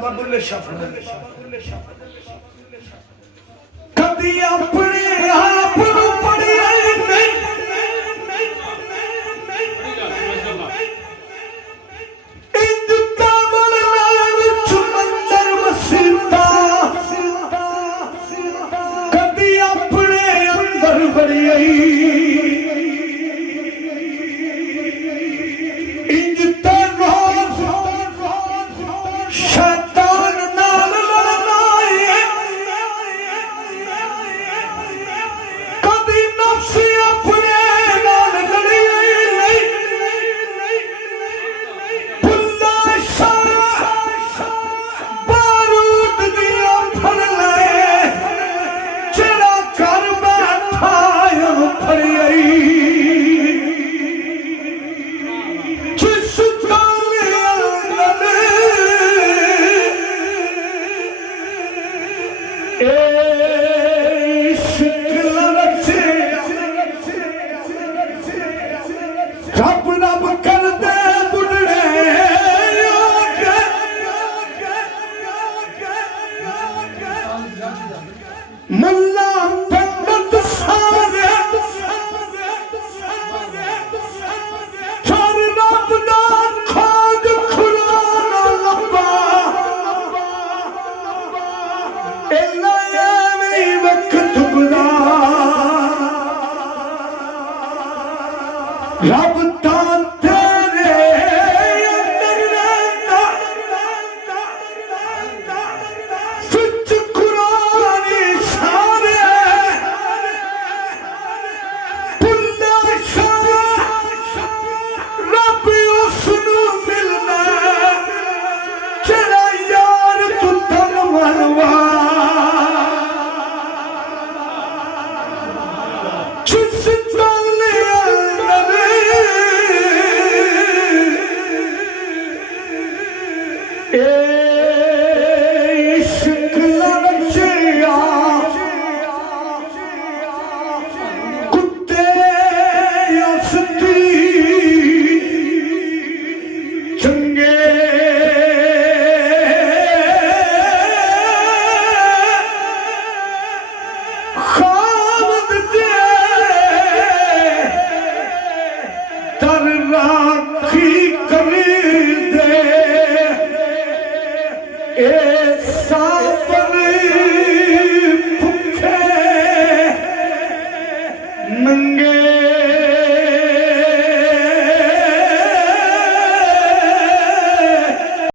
बाबा बुल्ले शाह कदी अपने आप नूं पढ़िया नहीं इंज तावल नाल चुमंदर वसीता कदी अपने अंदर बड़िया इंज तारो शैतान नाल लड़ना है कदी नफ्स अपने नाल लड़ी नहीं भुल्ला शाह बारूद दिया फड़ ले जेड़ा कर बैठा फड़ी जिस ताले अंदर रब रब कर दे बुढ़े मुल्ला पंडित सारे चोर रब दा खोज खुला ना लबा इल्ला एवें वक्त बुला रब तां तेरे अंदर रहंदा सच कुरान सारे भुल्ला शाह रब उस नूं मिलना जेड़ा यार तू तन मरवा जिस ताले अंदर इश्क लड़चिया कुत्ते हंसती चंगे खामद दे तर राखी करी दे ए साबर भुखे नंगे